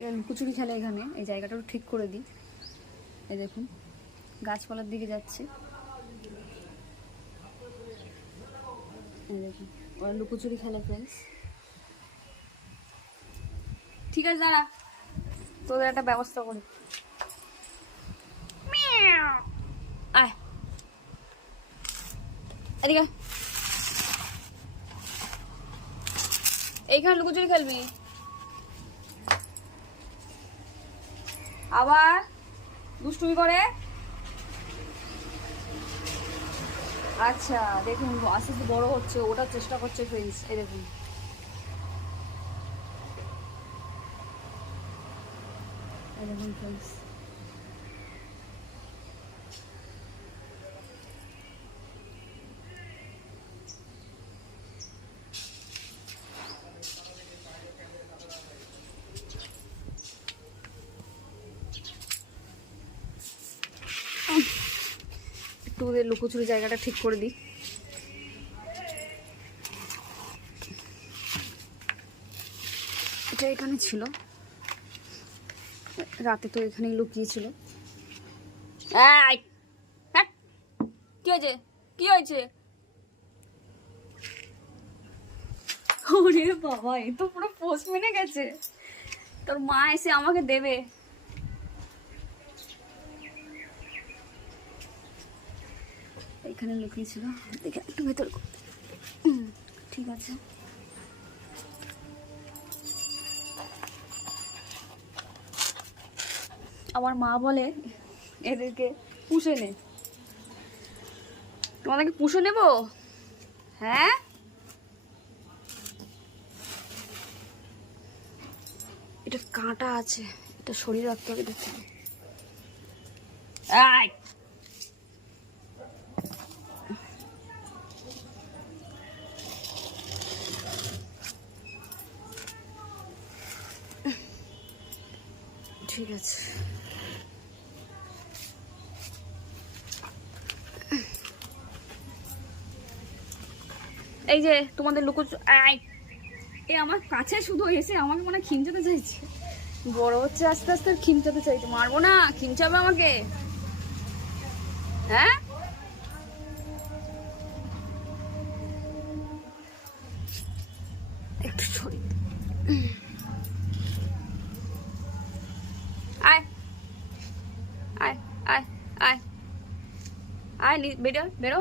লুকোচুরি খেলে এখানে। এই জায়গাটাও ঠিক করে দিই। এই দেখুন গাছপালার দিকে যাচ্ছে। এই দেখুন ওরা লুকোচুরি খেলে ফ্রেন্ডস। ঠিক আছে দাঁড়া, তোদের একটা ব্যবস্থা করি। আয় এদিকে, এইখানে লুকোচুরি খেলবি। আবার দুষ্টুমি করে। আচ্ছা দেখুন আস্তে আস্তে বড় হচ্ছে, ওটার চেষ্টা করছে ফ্রেন্ডস। এই দেখুন ফ্রেন্ডস, একটু ওদের লুকোচুরি জায়গাটা ঠিক করে দিই। এটা এখানে ছিল, রাতে তো এখানেই লুকিয়েছিল। কি হয়েছে, কি হয়েছে? ওরে বাবা, এ তো পুরো পোষ মেনে গেছে। তোর মা এসে আমাকে দেবে। এখানে লুকিয়েছিল, দেখে একটু ভেতর। ঠিক আছে, আমার মা বলে এদেরকে পুষে নে। তোমাদেরকে পুষে নেব? হ্যাঁ, এটা কাঁটা আছে, এটা শরীর রাখতে হবে। দেখতে ঠিক আছে। এই যে তোমাদের লুকোচুরি, এ আমার কাছে শুধু এসে আমাকে মনে খিমচাতে চাইছে। বড় হচ্ছে আস্তে আস্তে, খিমচাতে চাইছে। মারবো না, খিমচাবে আমাকে। হ্যাঁ, একটু সরি। আয় আয় আয় আয় আয়, বেরো বেরো।